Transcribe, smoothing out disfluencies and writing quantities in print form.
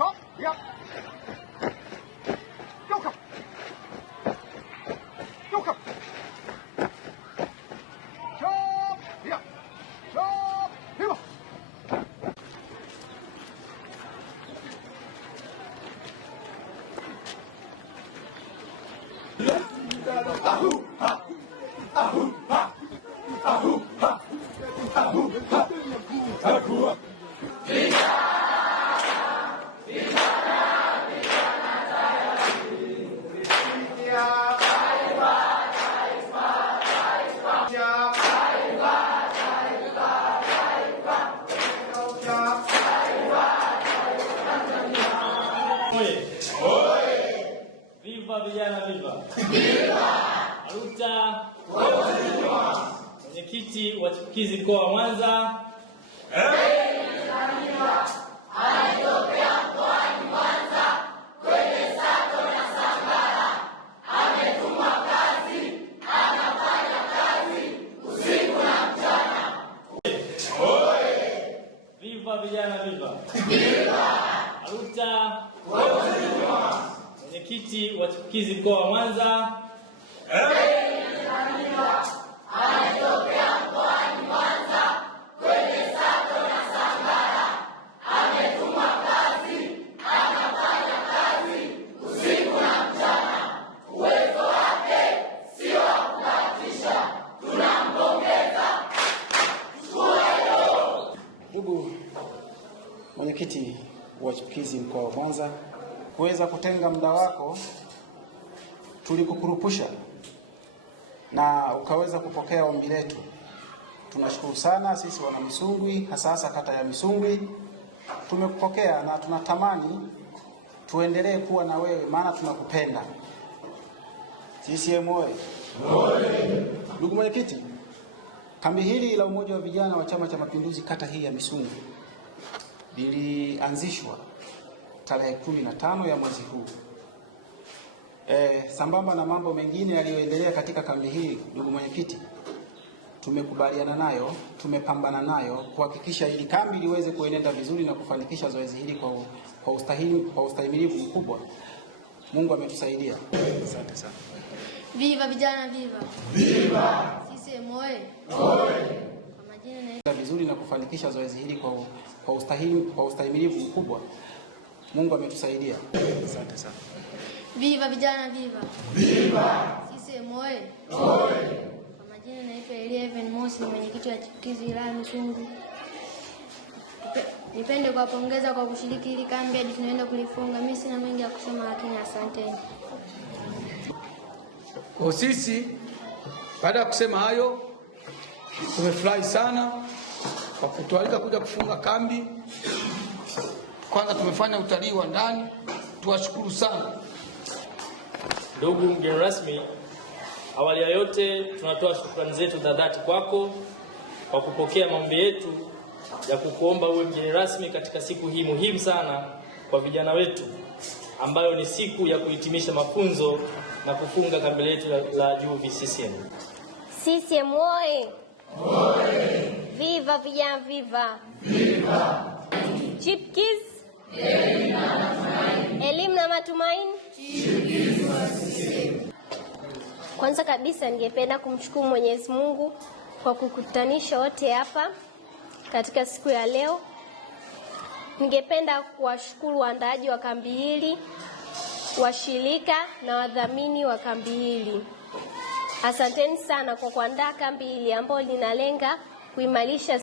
Chop. Yep. Go come. Go come. Chop. Yep. Chop. Here. Ahoo ha. Ahoo ha. Ahoo ha. Ahoo ha. Ahoo ha. Viva vijana, viva! Viva! Aluta! Mwenyekiti wa chipukizi mkoa wa Mwanza. Anatokea mkoani Mwanza kwenye Sato na Sambara. Ametumwa kazi, anafanya kazi usiku na mchana. Viva vijana, viva! Viva! Aluta! Mwenyekiti wa chipukizi mkoa wa Mwanza. Anatokea mkoani Mwanza kwenye Sato na Sambara. Ametumwa kazi, anafanya kazi usiku na mchana. Uwezo wake sio wa kubahatisha. Tunampongeza. Ndugu mwenyekiti wa chipukizi mkoa wa Mwanza, kuweza kutenga muda wako tulikukurupusha na ukaweza kupokea ombi letu. Tunashukuru sana. Sisi wana Misungwi, hasa kata ya Misungwi, tumekupokea na tunatamani tuendelee kuwa na wewe, maana tunakupenda. CCM oyee! Ndugu mwenyekiti, kambi hili la umoja wa vijana wa Chama cha Mapinduzi kata hii ya Misungwi lilianzishwa tarehe 15 ya mwezi huu. Sambamba na mambo mengine yaliyoendelea katika kambi hii, ndugu mwenyekiti, tumekubaliana nayo, tumepambana nayo kuhakikisha hili kambi liweze kuenenda vizuri na kufanikisha zoezi hili kwa ustahimilivu mkubwa. Mungu ametusaidia. Asante sana. Viva vijana, viva! Viva! CCM oyee! Oyee! Kwa majina naitwa vizuri na kufanikisha zoezi hili kwa ustahimilivu mkubwa. Mungu ametusaidia. Asante sana. Viva vijana, viva! Viva! CCM oyee! Oyee! Kwa majina naitwa Elia Evan Mosi, mwenyekiti wa chipukizi wilaya Misungwi. Nipende kuwapongeza kwa kushiriki hili kambi hadi tunaenda kulifunga. Mimi sina mengi ya kusema, lakini asanteni. Kwa sisi baada ya kusema hayo, tumefurahi sana kwa kutualika kuja kufunga kambi. Kwanza tumefanya utalii wa ndani, tuwashukuru sana. Ndugu mgeni rasmi, awali ya yote tunatoa shukrani zetu za dhati kwako kwa kupokea maombi yetu ya kukuomba uwe mgeni rasmi katika siku hii muhimu sana kwa vijana wetu, ambayo ni siku ya kuhitimisha mafunzo na kufunga kambi letu la UVCCM. CCM oyee! Viva vijana, viva! Viva! Chipukizi, elimu na matumaini. Kwanza kabisa ningependa kumshukuru Mwenyezi Mungu kwa kukutanisha wote hapa katika siku ya leo. Ningependa kuwashukuru waandaaji wa kambi hili, washirika na wadhamini wa kambi hili. Asanteni sana kwa kuandaa kambi hili ambalo linalenga kuimarisha